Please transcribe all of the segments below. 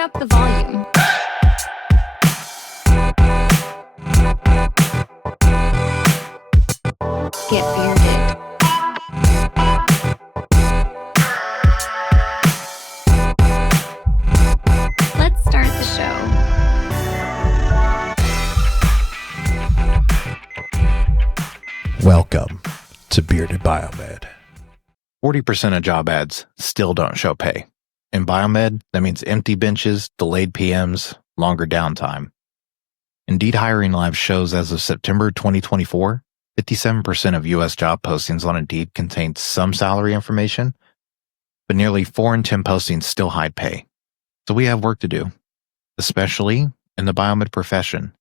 Turn up the volume. Get bearded. Let's start the show. Welcome to Bearded Biomed. 40% of job ads still don't show pay. In Biomed, that means empty benches, delayed PMs, longer downtime. Indeed Hiring Live shows as of September 2024, 57% of U.S. job postings on Indeed contain some salary information, but nearly 4 in 10 postings still hide pay. So we have work to do, especially in the biomed profession,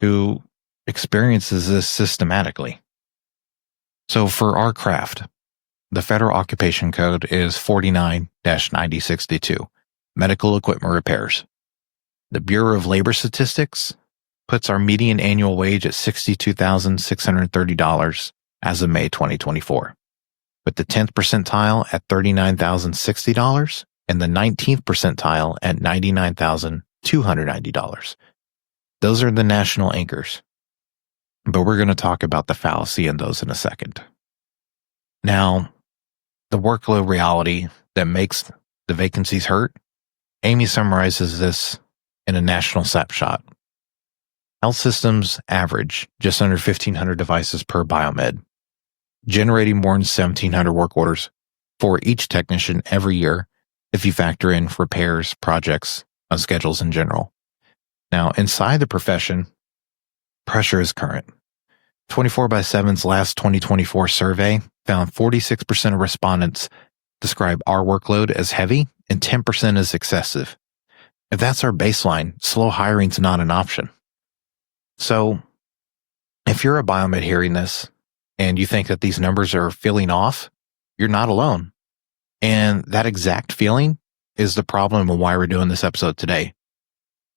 who experiences this systematically. So for our craft, the Federal Occupation Code is 49-9062, medical equipment repairs. The Bureau of Labor Statistics puts our median annual wage at $62,630 as of May 2024, with the 10th percentile at $39,060 and the 19th percentile at $99,290. Those are the national anchors, but we're going to talk about the fallacy in those in a second. Now, the workload reality that makes the vacancies hurt, AAMI summarizes this in a national snapshot. Health systems average just under 1,500 devices per biomed, generating more than 1,700 work orders for each technician every year if you factor in repairs, projects, and schedules in general. Now, inside the profession, pressure is current. 24/7's last 2024 survey found 46% of respondents describe our workload as heavy and 10% as excessive. If that's our baseline, slow hiring's not an option. So if you're a biomed hearing this and you think that these numbers are feeling off, you're not alone. And that exact feeling is the problem and why we're doing this episode today.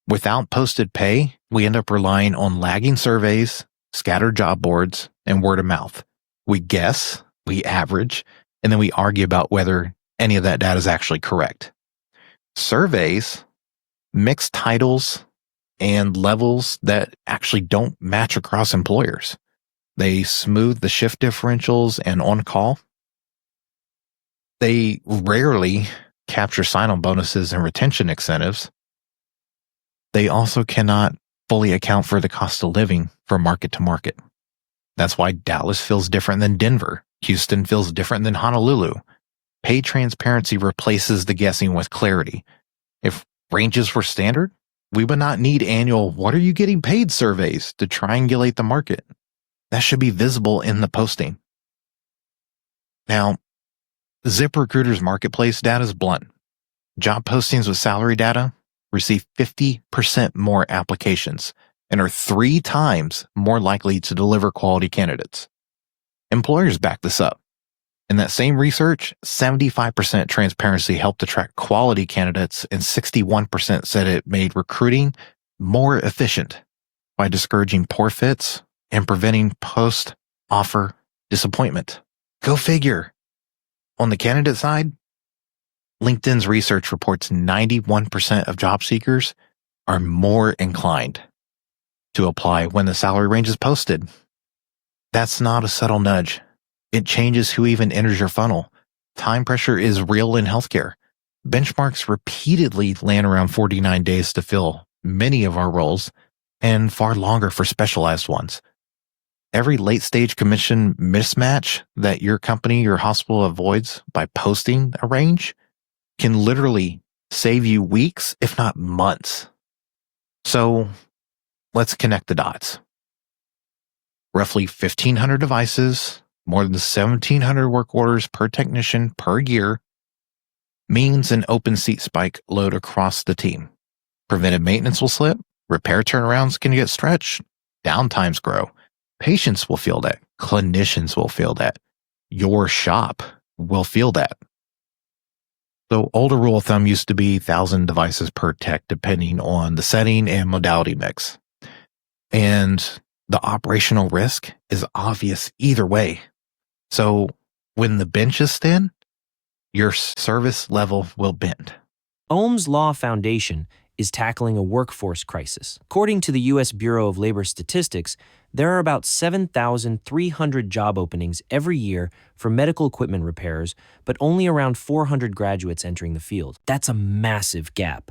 Without posted pay, we end up relying on lagging surveys, scattered job boards, and word of mouth. We guess, we average, and then we argue about whether any of that data is actually correct. Surveys mix titles and levels that actually don't match across employers. They smooth the shift differentials and on-call. They rarely capture sign-on bonuses and retention incentives. They also cannot fully account for the cost of living from market to market. That's why Dallas feels different than Denver. Houston feels different than Honolulu. Pay transparency replaces the guessing with clarity. If ranges were standard, we would not need annual "what are you getting paid" surveys to triangulate the market. That should be visible in the posting. Now, ZipRecruiter's marketplace data is blunt. Job postings with salary data receive 50% more applications and are 3 times more likely to deliver quality candidates. Employers back this up. In that same research, 75% transparency helped attract quality candidates, and 61% said it made recruiting more efficient by discouraging poor fits and preventing post-offer disappointment. Go figure. On the candidate side, LinkedIn's research reports 91% of job seekers are more inclined to apply when the salary range is posted. That's not a subtle nudge. It changes who even enters your funnel. Time pressure is real in healthcare. Benchmarks repeatedly land around 49 days to fill many of our roles and far longer for specialized ones. Every late-stage commission mismatch that your company or hospital avoids by posting a range can literally save you weeks, if not months. So let's connect the dots. Roughly 1,500 devices, more than 1,700 work orders per technician per year means an open seat spike load across the team. Preventive maintenance will slip, repair turnarounds can get stretched, downtimes grow. Patients will feel that. Clinicians will feel that. Your shop will feel that. So older rule of thumb used to be 1,000 devices per tech, depending on the setting and modality mix. And the operational risk is obvious either way. So when the bench is thin, your service level will bend. Ohm's Law Foundation is tackling a workforce crisis. According to the U.S. Bureau of Labor Statistics, there are about 7,300 job openings every year for medical equipment repairers, but only around 400 graduates entering the field. That's a massive gap.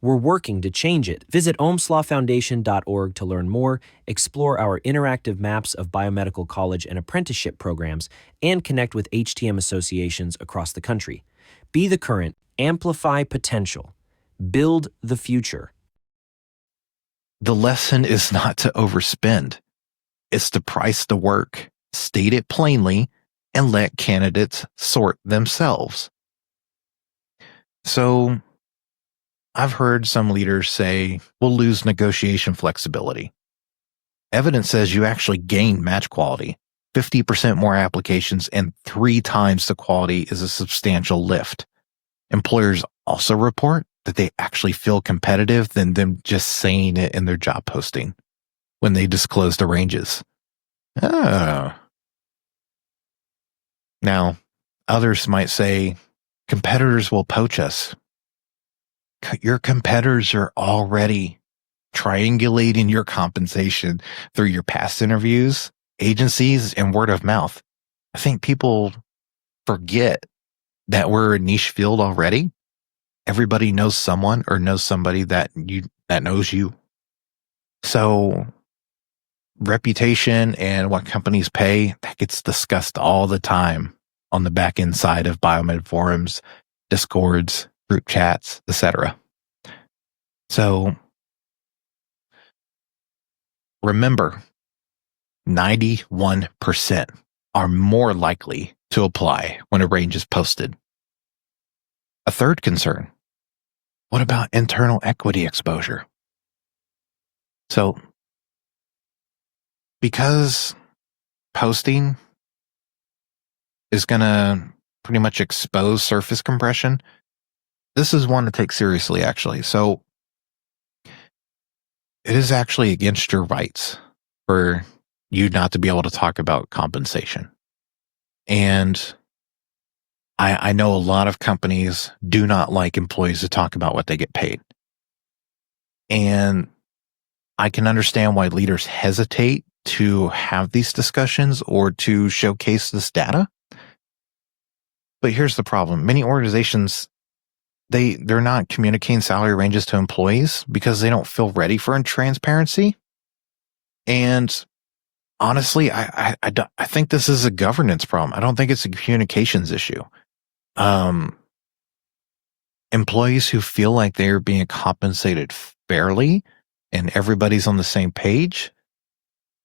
We're working to change it. Visit ohmslawfoundation.org to learn more, explore our interactive maps of biomedical college and apprenticeship programs, and connect with HTM associations across the country. Be the current, amplify potential, build the future. The lesson is not to overspend. It's to price the work, state it plainly, and let candidates sort themselves. So, I've heard some leaders say we'll lose negotiation flexibility. Evidence says you actually gain match quality. 50% more applications and 3 times the quality is a substantial lift. Employers also report that they actually feel competitive than them just saying it in their job posting when they disclose the ranges. Oh. Now, others might say competitors will poach us. Your competitors are already triangulating your compensation through your past interviews, agencies, and word of mouth. I think people forget that we're a niche field already. Everybody knows someone or knows somebody that knows you. So reputation and what companies pay, that gets discussed all the time on the back end side of Biomed forums, Discords, group chats, etc. So remember, 91% are more likely to apply when a range is posted. A third concern, what about internal equity exposure? So, because posting is going to pretty much expose surface compression, this is one to take seriously, actually. So, it is actually against your rights for you not to be able to talk about compensation. And I know a lot of companies do not like employees to talk about what they get paid. And I can understand why leaders hesitate to have these discussions or to showcase this data. But here's the problem. Many organizations, they're not communicating salary ranges to employees because they don't feel ready for transparency. And honestly, I think this is a governance problem. I don't think it's a communications issue. Employees who feel like they're being compensated fairly and everybody's on the same page,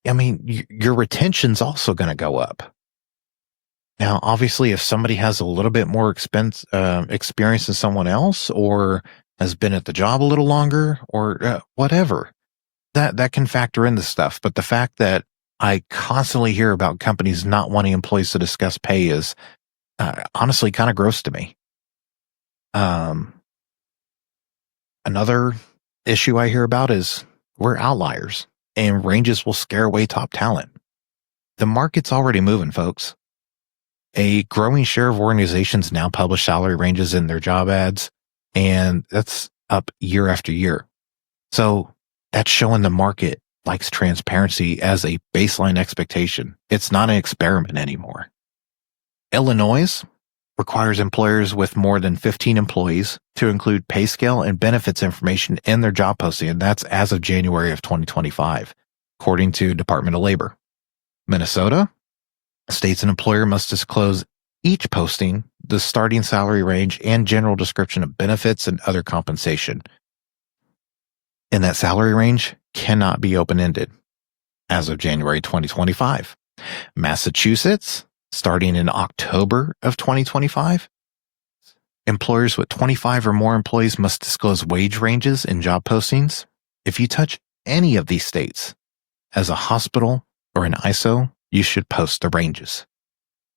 I mean, your retention's also going to go up. Now, obviously, if somebody has a little bit more experience than someone else, or has been at the job a little longer, or whatever, that can factor into stuff. But the fact that I constantly hear about companies not wanting employees to discuss pay is honestly kind of gross to me. Another issue I hear about is we're outliers, and ranges will scare away top talent. The market's already moving, folks. A growing share of organizations now publish salary ranges in their job ads, and that's up year after year. So that's showing the market likes transparency as a baseline expectation. It's not an experiment anymore. Illinois requires employers with more than 15 employees to include pay scale and benefits information in their job posting, and that's as of January of 2025, according to Department of Labor. Minnesota states an employer must disclose each posting, the starting salary range, and general description of benefits and other compensation. And that salary range cannot be open-ended as of January 2025. Massachusetts, starting in October of 2025, employers with 25 or more employees must disclose wage ranges in job postings. If you touch any of these states as a hospital or an ISO, you should post the ranges.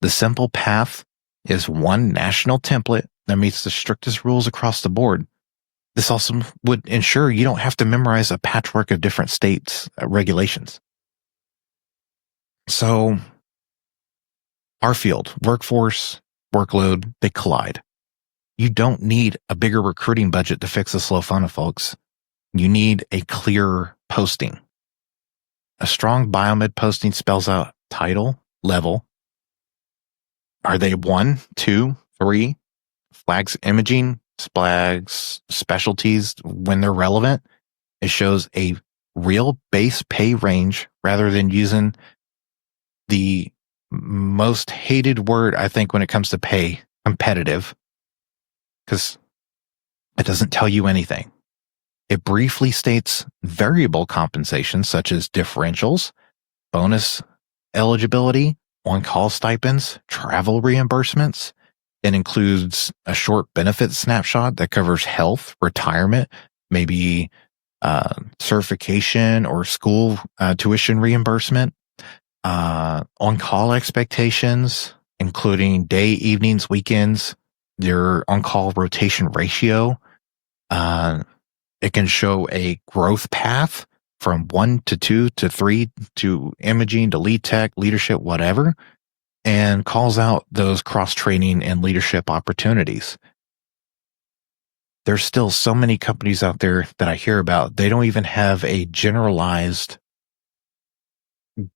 The simple path is one national template that meets the strictest rules across the board. This also would ensure you don't have to memorize a patchwork of different states' regulations. So, our field, workforce, workload, they collide. You don't need a bigger recruiting budget to fix a slow funnel, folks. You need a clear posting. A strong Biomed posting spells out title, level. Are they 1, 2, 3? Flags imaging, flags specialties when they're relevant. It shows a real base pay range rather than using the most hated word, I think, when it comes to pay, competitive, because it doesn't tell you anything. It briefly states variable compensation, such as differentials, bonus eligibility, on-call stipends, travel reimbursements. It includes a short benefit snapshot that covers health, retirement, maybe certification or school tuition reimbursement, on-call expectations, including day, evenings, weekends, your on-call rotation ratio. It can show a growth path from 1 to 2 to 3 to imaging to lead tech, leadership, whatever, and calls out those cross-training and leadership opportunities. There's still so many companies out there that I hear about. They don't even have a generalized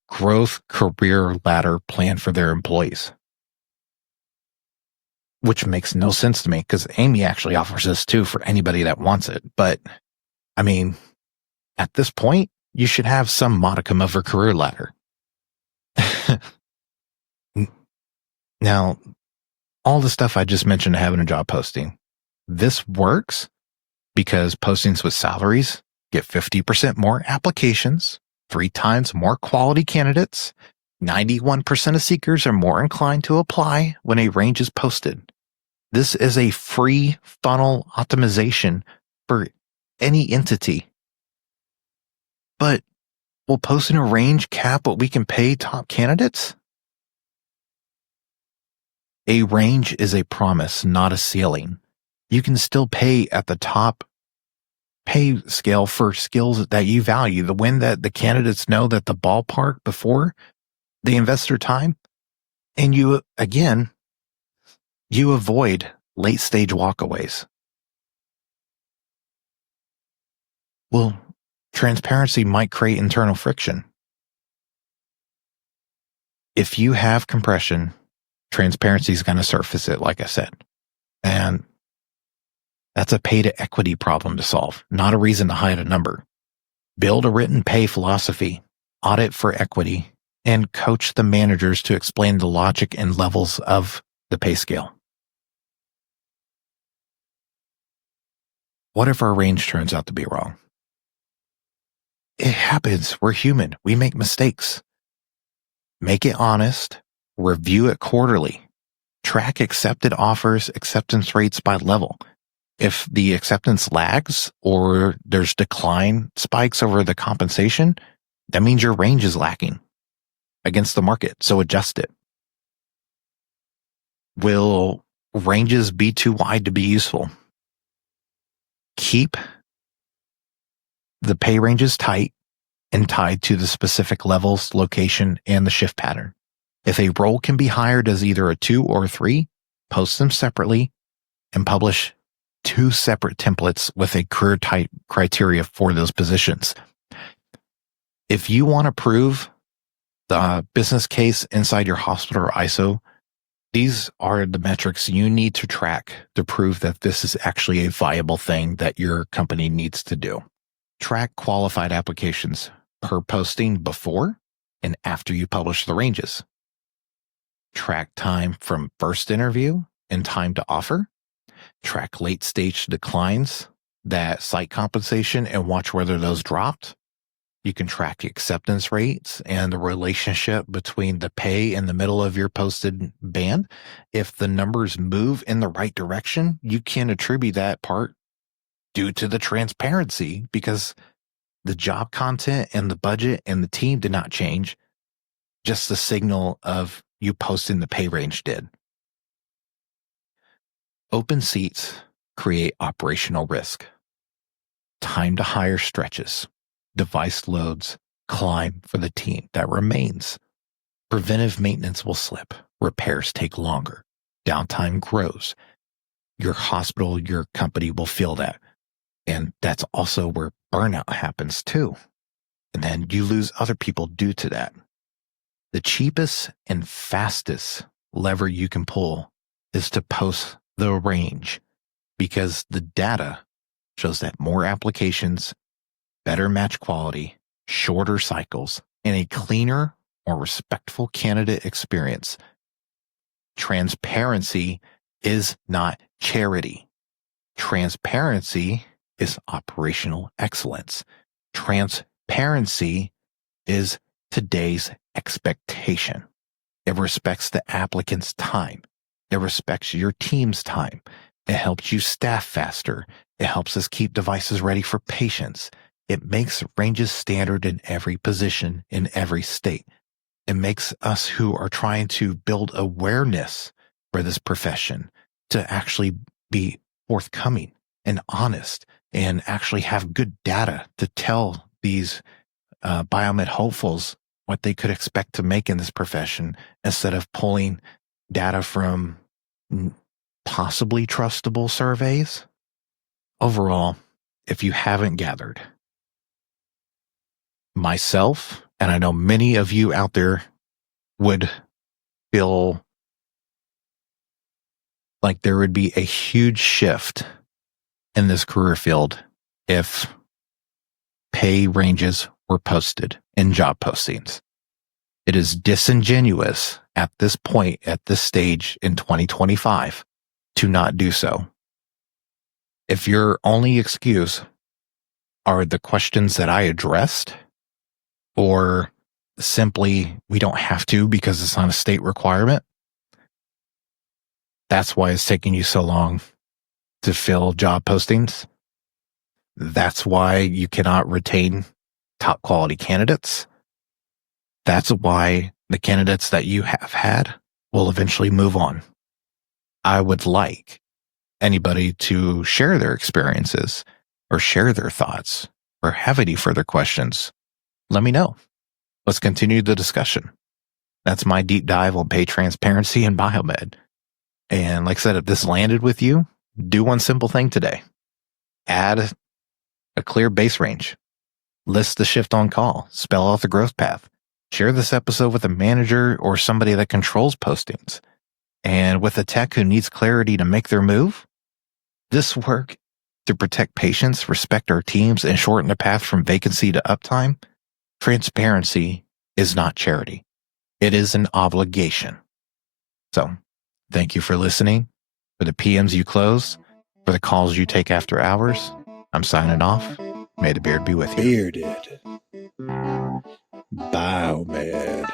growth career ladder plan for their employees, which makes no sense to me because AAMI actually offers this too for anybody that wants it. But I mean, at this point, you should have some modicum of a career ladder. Now, all the stuff I just mentioned having a job posting, this works because postings with salaries get 50% more applications, 3 times more quality candidates. 91% of seekers are more inclined to apply when a range is posted. This is a free funnel optimization for any entity. But will posting a range cap what we can pay top candidates? A range is a promise, not a ceiling. You can still pay at the top pay scale for skills that you value, the one that the candidates know that the ballpark before they invest their time. And you avoid late stage walkaways. Well, transparency might create internal friction. If you have compression, transparency is going to surface it, like I said. And that's a pay to equity problem to solve, not a reason to hide a number. Build a written pay philosophy, audit for equity, and coach the managers to explain the logic and levels of the pay scale. What if our range turns out to be wrong? It happens. We're human. We make mistakes. Make it honest. Review it quarterly. Track accepted offers, acceptance rates by level. If the acceptance lags or there's decline spikes over the compensation, that means your range is lacking against the market. So adjust it. Will ranges be too wide to be useful? Keep the pay ranges tight and tied to the specific levels, location, and the shift pattern. If a role can be hired as either a 2 or a 3, post them separately and publish 2 separate templates with a career type criteria for those positions. If you want to prove the business case inside your hospital or ISO, these are the metrics you need to track to prove that this is actually a viable thing that your company needs to do. Track qualified applications per posting before and after you publish the ranges. Track time from first interview and time to offer. Track late stage declines, that site compensation, and watch whether those dropped. You can track the acceptance rates and the relationship between the pay in the middle of your posted band. If the numbers move in the right direction, you can attribute that part due to the transparency because the job content and the budget and the team did not change. Just the signal of you posting the pay range did. Open seats create operational risk. Time to hire stretches. Device loads climb for the team that remains. Preventive maintenance will slip. Repairs take longer. Downtime grows. your hospital, your company will feel that. And that's also where burnout happens too. And then you lose other people due to that. The cheapest and fastest lever you can pull is to post the range, because the data shows that more applications, better match quality, shorter cycles, and a cleaner, more respectful candidate experience. Transparency is not charity. Transparency is operational excellence. Transparency is today's expectation. It respects the applicant's time. It respects your team's time. It helps you staff faster. It helps us keep devices ready for patients. It makes ranges standard in every position, in every state. It makes us who are trying to build awareness for this profession to actually be forthcoming and honest and actually have good data to tell these biomed hopefuls what they could expect to make in this profession, instead of pulling data from possibly trustable surveys. Overall, if you haven't gathered, myself, and I know many of you out there would feel like there would be a huge shift in this career field if pay ranges were posted in job postings. It is disingenuous at this point, at this stage in 2025, to not do so. If your only excuse are the questions that I addressed, or simply we don't have to because it's not a state requirement, that's why it's taking you so long to fill job postings. That's why you cannot retain top quality candidates. That's why the candidates that you have had will eventually move on. I would like anybody to share their experiences or share their thoughts or have any further questions. Let me know. Let's continue the discussion. That's my deep dive on pay transparency and biomed. And like I said, if this landed with you, do one simple thing today. Add a clear base range. List the shift on call. Spell out the growth path. Share this episode with a manager or somebody that controls postings. And with a tech who needs clarity to make their move, this work to protect patients, respect our teams, and shorten the path from vacancy to uptime. Transparency is not charity. It is an obligation. So, thank you for listening. For the PMs you close, for the calls you take after hours, I'm signing off. May the beard be with you. Bearded. Biomed.